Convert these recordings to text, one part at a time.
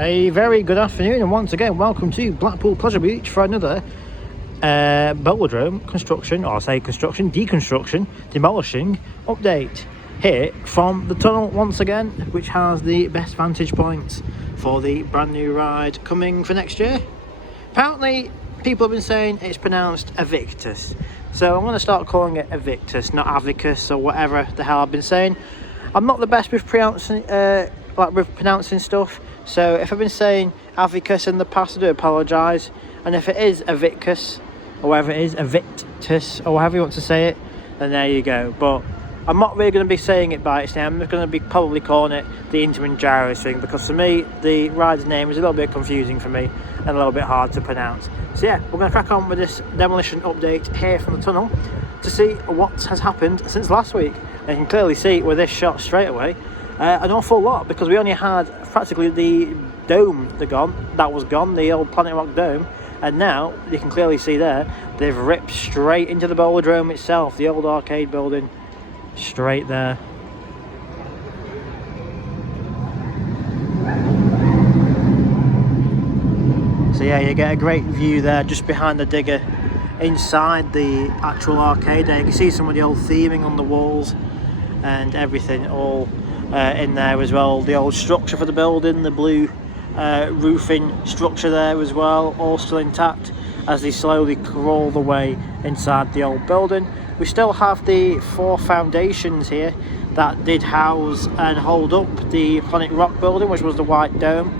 A very good afternoon, and once again welcome to Blackpool Pleasure Beach for another Bowl-a-Drome construction, or I say construction, deconstruction, demolishing update here from the tunnel once again, which has the best vantage points for the brand new ride coming for next year. Apparently people have been saying it's pronounced Aviktas, so I'm going to start calling it Aviktas, not Aviktas or whatever the hell I've been saying. I'm not the best with pronouncing stuff, so if I've been saying Aviktas in the past, I do apologise. And if it is Aviktas, or whatever it is, Aviktas, or however you want to say it, then there you go. But I'm not really going to be saying it by its name. I'm just going to be probably calling it the Interim Gyros thing, because for me the ride's name is a little bit confusing for me and a little bit hard to pronounce. So yeah, we're going to crack on with this demolition update here from the tunnel to see what has happened since last week. And you can clearly see with this shot straight away an awful lot, because we only had practically the dome that was gone, the old Planet Rock dome, and now you can clearly see there they've ripped straight into the Bowl-a-Drome itself, the old arcade building, straight there. So yeah, you get a great view there just behind the digger inside the actual arcade there. You can see some of the old theming on the walls and everything all in there as well. The old structure for the building, the blue roofing structure there as well, all still intact as they slowly crawl the way inside the old building. We still have the 4 foundations here that did house and hold up the Planet Rock building, which was the white dome,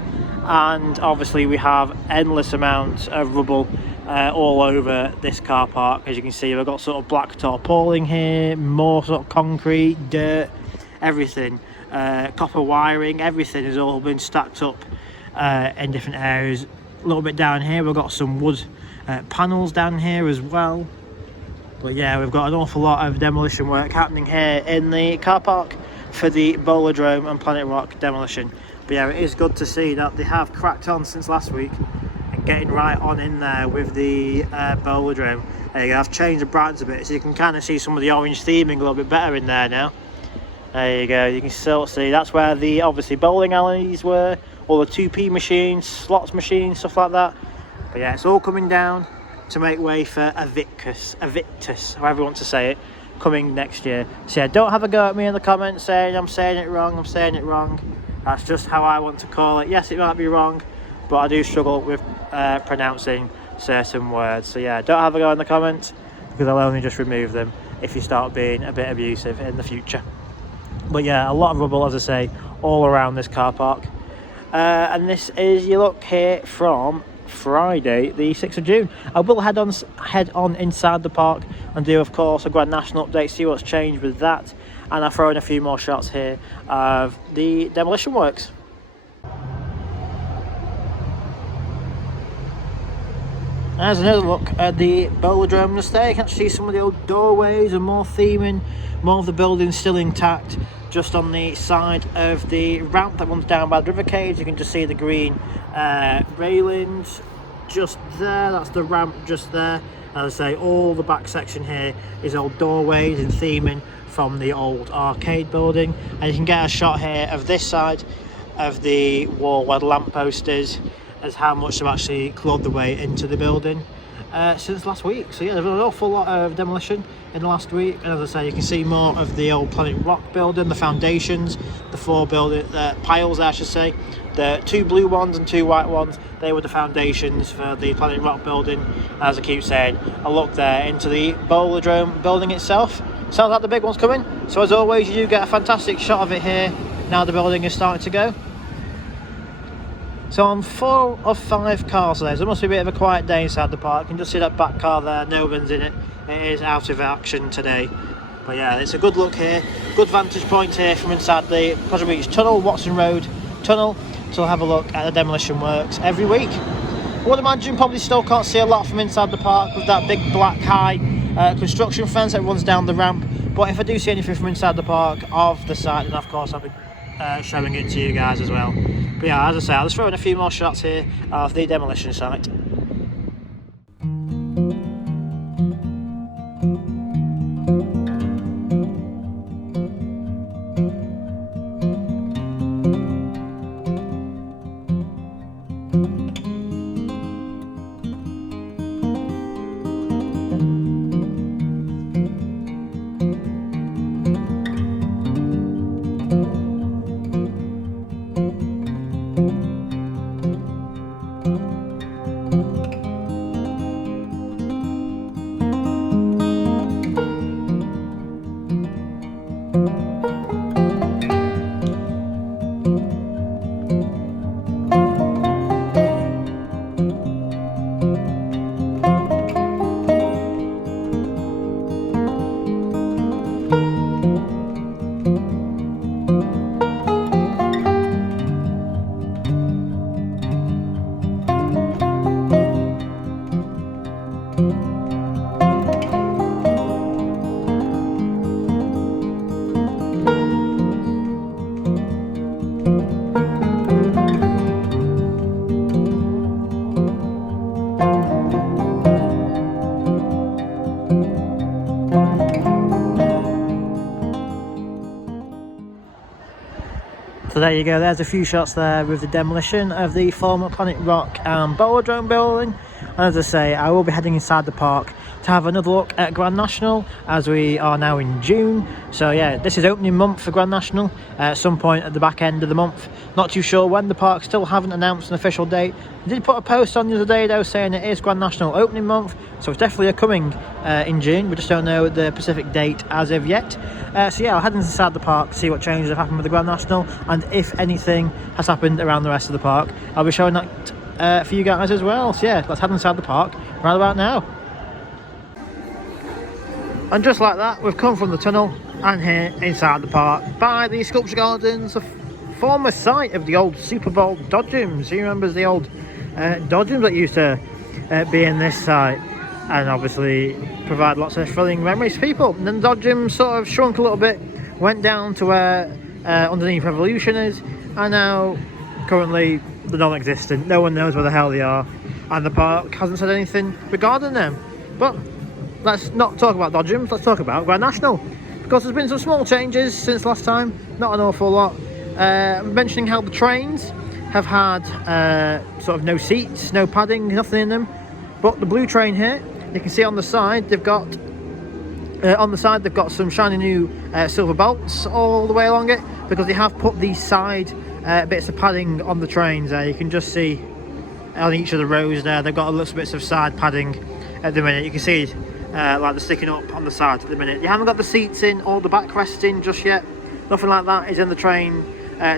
and obviously we have endless amounts of rubble all over this car park. As you can see, we've got sort of black tarpaulin here, more sort of concrete, dirt, everything, copper wiring, everything has all been stacked up in different areas. A little bit down here we've got some wood panels down here as well. But yeah, we've got an awful lot of demolition work happening here in the car park for the Bowl-a-Drome and Planet Rock demolition. But yeah, it is good to see that they have cracked on since last week and getting right on in there with the Bowl-a-Drome. There you go, I've changed the brightness a bit so you can kind of see some of the orange theming a little bit better in there now. There you go, you can still see that's where the obviously bowling alleys were, all the 2p machines, slots machines, stuff like that. But yeah, it's all coming down to make way for Aviktas, however you want to say it, coming next year. So yeah, don't have a go at me in the comments saying I'm saying it wrong. That's just how I want to call it. Yes, it might be wrong, but I do struggle with pronouncing certain words. So yeah, don't have a go in the comments, because I'll only just remove them if you start being a bit abusive in the future. But yeah, a lot of rubble, as I say, all around this car park. And this is your look here from Friday the 6th of June. I will head on inside the park and do, of course, a grand national update, see what's changed with that, and I'll throw in a few more shots here of the demolition works. There's another look at the Bowl-a-Drome just there. You can see some of the old doorways and more theming, more of the building still intact. Just on the side of the ramp that runs down by the river cage, you can just see the green railings just there. That's the ramp just there. As I say, all the back section here is old doorways and theming from the old arcade building, and you can get a shot here of this side of the wall where the lamppost is, as how much they've actually clawed the way into the building since last week. So yeah, there's an awful lot of demolition in the last week, and as I say, you can see more of the old Planet Rock building, the foundations, the 4 building piles I should say, the 2 blue ones and 2 white ones. They were the foundations for the Planet Rock building. As I keep saying, a look there into the Bowl-a-Drome building itself. Sounds like the big one's coming, so as always you do get a fantastic shot of it here now the building is starting to go. So I'm 4 of 5 cars today, so it must be a bit of a quiet day inside the park. You can just see that back car there, no one's in it. It is out of action today. But yeah, it's a good look here, good vantage point here from inside the Pleasure Beach tunnel, Watson Road tunnel. So we'll have a look at the demolition works every week. I would imagine probably still can't see a lot from inside the park with that big black high construction fence that runs down the ramp. But if I do see anything from inside the park of the site, then of course I'll be showing it to you guys as well. But yeah, as I say, I'll just throw in a few more shots here of the demolition site. So there you go, there's a few shots there with the demolition of the former Planet Rock and Bowl-a-Drome building. And as I say, I will be heading inside the park to have another look at Grand National, as we are now in June. So yeah, this is opening month for Grand National at some point at the back end of the month. Not too sure when. The park still haven't announced an official date. They did put a post on the other day though saying it is Grand National opening month, so it's definitely coming in June. We just don't know the specific date as of yet. So yeah, I'll head inside the park to see what changes have happened with the Grand National, and if anything has happened around the rest of the park, I'll be showing that for you guys as well. So yeah, let's head inside the park right about now. And just like that, we've come from the tunnel and here inside the park by the Sculpture Gardens, the former site of the old Super Bowl Dodgems. Who remembers the old Dodgems that used to be in this site, and obviously provide lots of thrilling memories for people. And then the Dodgems sort of shrunk a little bit, went down to where underneath Revolution is, and now currently they're non-existent. No one knows where the hell they are, and the park hasn't said anything regarding them. But let's not talk about Dodgems, let's talk about Grand National, because there's been some small changes since last time, not an awful lot. Mentioning how the trains have had sort of no seats, no padding, nothing in them. But the blue train here, you can see on the side they've got some shiny new silver belts all the way along it, because they have put these side bits of padding on the trains there. You can just see on each of the rows there, they've got a little bits of side padding at the minute. You can see like they're sticking up on the side at the minute. You haven't got the seats in or the backrest in just yet. Nothing like that is in the train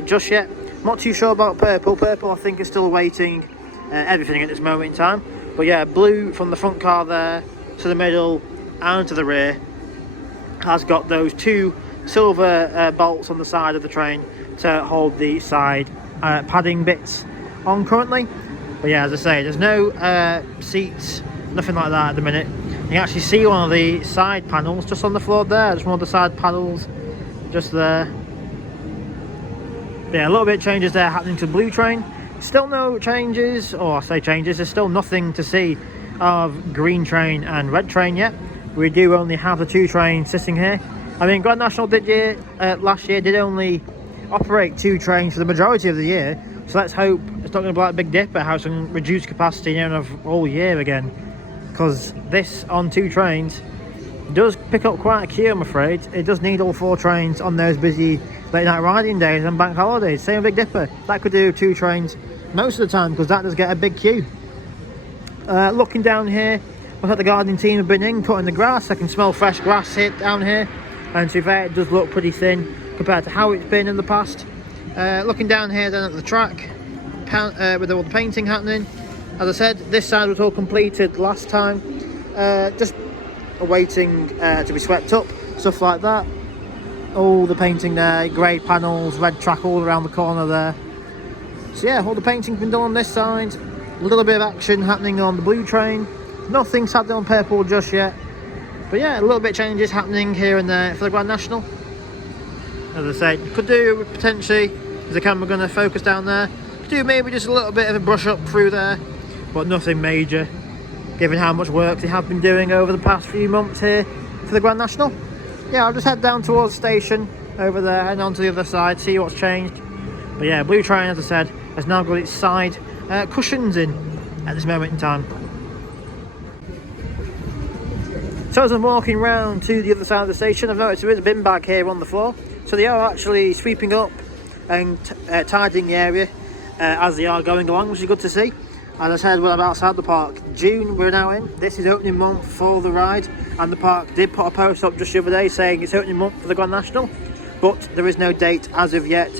just yet. Not too sure about purple. Purple I think is still awaiting everything at this moment in time. But yeah, blue from the front car there to the middle and to the rear has got those two silver bolts on the side of the train to hold the side padding bits on currently. But yeah, as I say, there's no seats, nothing like that at the minute. You can actually see one of the side panels just on the floor there, just one of the side panels just there. Yeah, a little bit of changes there happening to the blue train. Still no changes, or I say changes, there's still nothing to see of green train and red train yet. We do only have the two trains sitting here. I mean, Grand National last year did only operate two trains for the majority of the year, so let's hope it's not going to be like Big Dipper, have some reduced capacity near enough all year again, because this on two trains does pick up quite a queue, I'm afraid. It does need all four trains on those busy late night riding days and bank holidays. Same with Big Dipper, that could do two trains most of the time, because that does get a big queue. Looking down here, look at the gardening team have been in cutting the grass. I can smell fresh grass here down here, and to be fair, it does look pretty thin compared to how it's been in the past. Looking down here then at the track with all the painting happening, as I said, this side was all completed last time, just awaiting to be swept up, stuff like that. All the painting there, grey panels, red track all around the corner there. So yeah, all the painting's been done on this side. A little bit of action happening on the blue train. Nothing sadly on purple just yet. But yeah, a little bit of changes happening here and there for the Grand National. As I say, could do potentially, is the camera going to focus down there? Could do maybe just a little bit of a brush up through there, but nothing major, given how much work they have been doing over the past few months here for the Grand National. Yeah, I'll just head down towards the station over there and onto the other side, see what's changed. But yeah, blue train, as I said, has now got its side cushions in at this moment in time. So as I'm walking round to the other side of the station, I've noticed there is a bin bag here on the floor. So they are actually sweeping up and tidying the area as they are going along, which is good to see. As I said, we're outside the park. June we're now in. This is opening month for the ride, and the park did put a post up just the other day saying it's opening month for the Grand National, but there is no date as of yet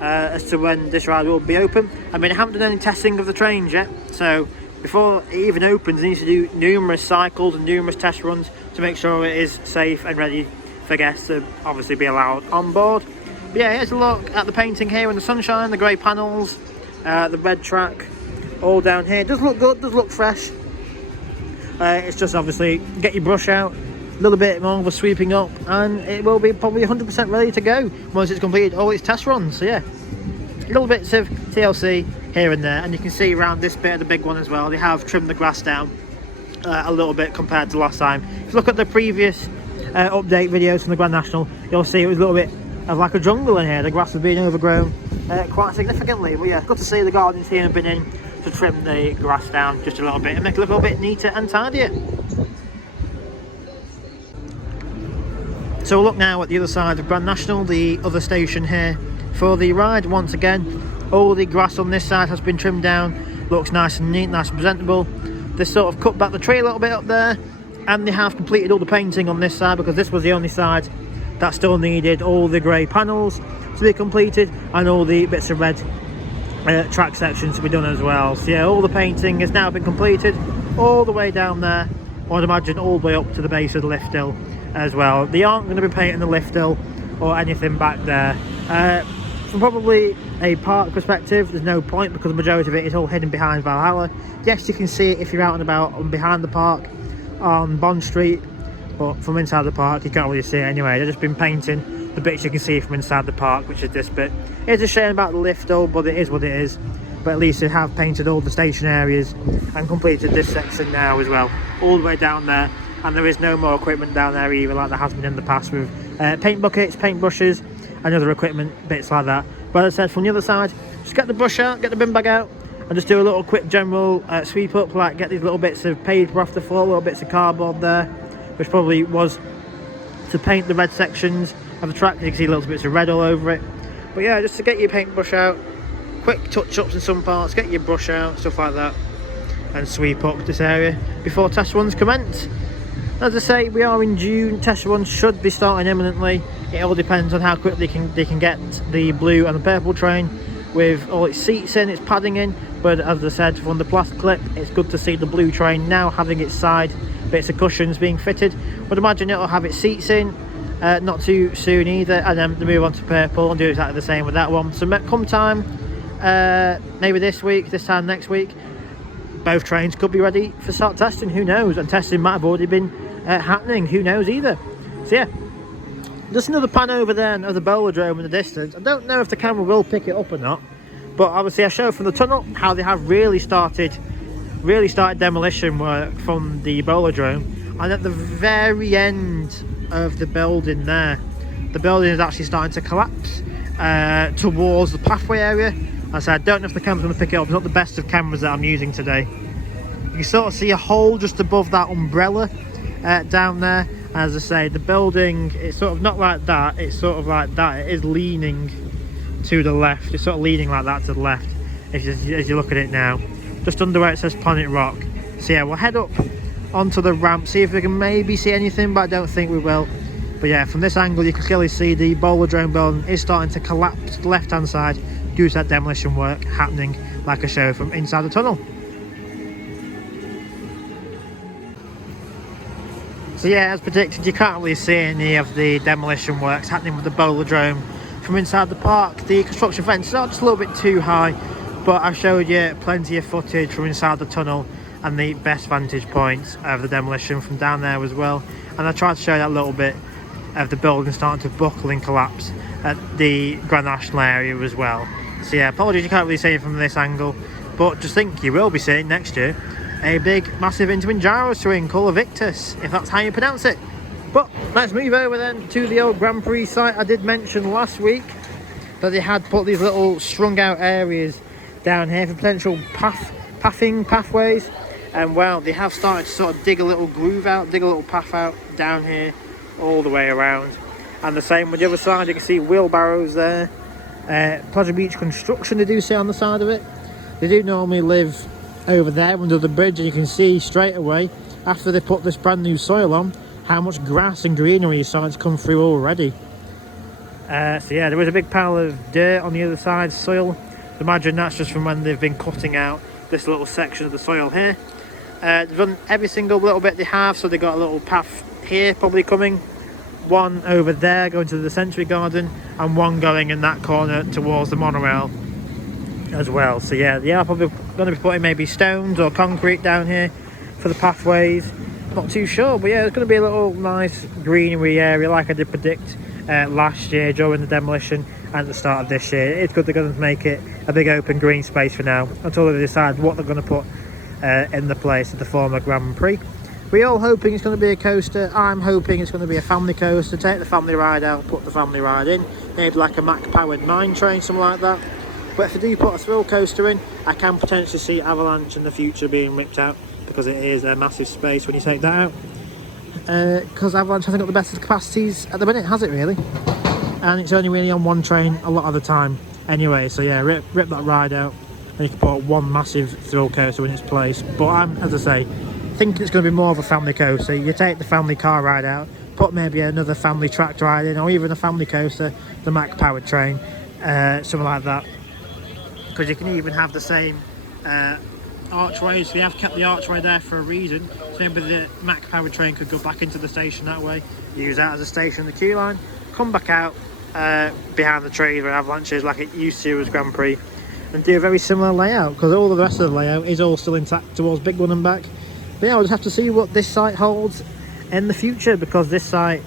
as to when this ride will be open. I mean, I haven't done any testing of the trains yet, so before it even opens, it needs to do numerous cycles and numerous test runs to make sure it is safe and ready for guests to obviously be allowed on board. But yeah, here's a look at the painting here in the sunshine, the grey panels, the red track, all down here. It does look good, does look fresh. It's just obviously get your brush out, a little bit more of a sweeping up, and it will be probably 100% ready to go once it's completed all its test runs. So yeah, little bits of TLC here and there, and you can see around this bit of the big one as well, they have trimmed the grass down a little bit compared to last time. If you look at the previous update videos from the Grand National, you'll see it was a little bit of like a jungle in here. The grass has been overgrown quite significantly. But yeah, good to see the gardeners here have been in to trim the grass down just a little bit and make it look a little bit neater and tidier. So we'll look now at the other side of Grand National, the other station here for the ride. Once again, all the grass on this side has been trimmed down, looks nice and neat, nice and presentable. They sort of cut back the tree a little bit up there, and they have completed all the painting on this side because this was the only side that still needed all the grey panels to be completed and all the bits of red track sections to be done as well. So yeah, all the painting has now been completed all the way down there. I'd imagine all the way up to the base of the lift hill as well. They aren't going to be painting the lift hill or anything back there. From probably a park perspective, there's no point because the majority of it is all hidden behind Valhalla. Yes, you can see it if you're out and about and behind the park on Bond Street, but from inside the park you can't really see it anyway. They've just been painting the bits you can see from inside the park, which is this bit. It's a shame about the lift hill, but it is what it is. But at least they have painted all the station areas and completed this section now as well, all the way down there. And there is no more equipment down there either, like there has been in the past with paint buckets, paint brushes and other equipment, bits like that. But as I said, from the other side, just get the brush out, get the bin bag out and just do a little quick general sweep up, like get these little bits of paper off the floor, little bits of cardboard there, which probably was to paint the red sections of the track. You can see little bits of red all over it. But yeah, just to get your paintbrush out, quick touch-ups in some parts, get your brush out, stuff like that, and sweep up this area before test runs commence. As I say, we are in June, test runs should be starting imminently. It all depends on how quickly they can get the blue and the purple train with all its seats in, its padding in. But as I said from the plastic clip, it's good to see the blue train now having its side bits of cushions being fitted. Would imagine it'll have its seats in not too soon either, and then move on to purple and do exactly the same with that one. So come time, maybe this week, this time next week, both trains could be ready for start testing. Who knows? And testing might have already been happening. Who knows either? So yeah, just another pan over there of the Bowl-a-Drome in the distance. I don't know if the camera will pick it up or not, but obviously I show from the tunnel how they have really started demolition work from the Bowl-a-Drome. And at the very end of the building there, the building is actually starting to collapse towards the pathway area. As I said, I don't know if the camera's going to pick it up. It's not the best of cameras that I'm using today. You can sort of see a hole just above that umbrella down there. As I say, the building, it's sort of not like that, it's sort of like that. It is leaning to the left. It's sort of leaning like that to the left as you look at it now. Just under where it says Planet Rock. So yeah, we'll head up onto the ramp, see if we can maybe see anything, but I don't think we will. But yeah, from this angle you can clearly see the Bowl-a-Drome building is starting to collapse to the left hand side due to that demolition work happening, like I showed from inside the tunnel. So yeah, as predicted, you can't really see any of the demolition works happening with the Bowl-a-Drome from inside the park. The construction fences are just a little bit too high, but I've showed you plenty of footage from inside the tunnel and the best vantage points of the demolition from down there as well. And I tried to show that little bit of the building starting to buckle and collapse at the Grand National area as well. So yeah, apologies you can't really see it from this angle, but just think you will be seeing next year a big massive intermittent gyro swing called Aviktas, if that's how you pronounce it. But let's move over then to the old Grand Prix site. I did mention last week that they had put these little strung out areas down here for potential pathways, and well, they have started to sort of dig a little groove out, dig a little path out down here all the way around. And the same with the other side, you can see wheelbarrows there. Pleasure Beach construction, they do see on the side of it. They do normally live over there under the bridge, and you can see straight away after they put this brand new soil on how much grass and greenery is starting to come through already. So yeah, there was a big pile of dirt on the other side, soil. Imagine that's just from when they've been cutting out this little section of the soil here. They've done every single little bit they have, so they've got a little path here probably coming, one over there going to the Century Garden, and one going in that corner towards the monorail as well. So yeah, they are probably going to be putting maybe stones or concrete down here for the pathways. Not too sure, but yeah, it's going to be a little nice greenery area like I did predict last year during the demolition and at the start of this year. It's good they're going to make it a big open green space for now until they decide what they're going to put in the place of the former Grand Prix, We're all hoping it's going to be a coaster. I'm hoping it's going to be a family coaster. Take the family ride out, put the family ride in. Maybe like a Mack powered mine train, something like that. But if I do put a thrill coaster in, I can potentially see Avalanche in the future being ripped out, because it is a massive space when you take that out. Because Avalanche hasn't got the best capacities at the minute, has it really? And it's only really on one train a lot of the time anyway, so yeah, rip that ride out, and you can put one massive thrill coaster in its place. But I'm, as I say, thinking it's going to be more of a family coaster. You take the family car ride out, put maybe another family tracked ride in, or even a family coaster, the Mack powered train, something like that. Because you can even have the same archways. We have kept the archway there for a reason, so maybe the Mack powered train could go back into the station that way, use that as a station in the queue line, come back out behind the tree where Avalanche is, like it used to as Grand Prix, and do a very similar layout, because all the rest of the layout is all still intact towards Big One and back. But yeah, we'll just have to see what this site holds in the future, because this site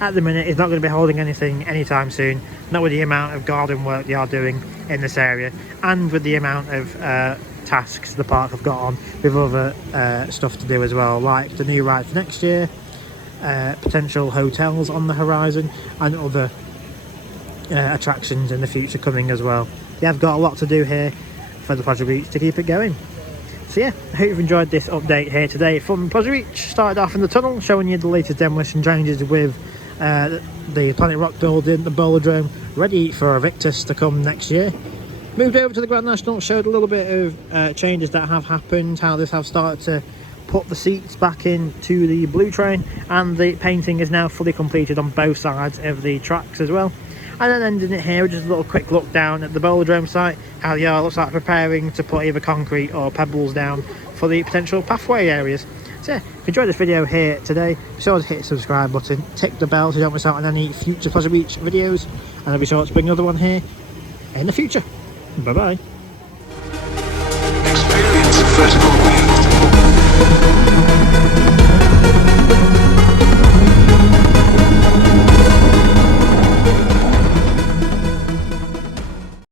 at the minute is not going to be holding anything anytime soon, not with the amount of garden work they are doing in this area, and with the amount of tasks the park have got on with other stuff to do as well, like the new ride for next year, potential hotels on the horizon, and other attractions in the future coming as well. They have got a lot to do here for the Pleasure Beach to keep it going. So yeah, I hope you've enjoyed this update here today from Pleasure Beach. Started off in the tunnel, showing you the latest demolition changes with the Planet Rock building, the Bowl-a-Drome, ready for Aviktas to come next year. Moved over to the Grand National, showed a little bit of changes that have happened, how this have started to put the seats back into the blue train, and the painting is now fully completed on both sides of the tracks as well. And then ending it here with just a little quick look down at the Bowl-a-Drome site, how the yard looks like preparing to put either concrete or pebbles down for the potential pathway areas. So yeah, if you enjoyed this video here today, be sure to hit the subscribe button, tick the bell so you don't miss out on any future Pleasure Beach videos, and I'll be sure to bring another one here in the future. Bye bye. Experience vertical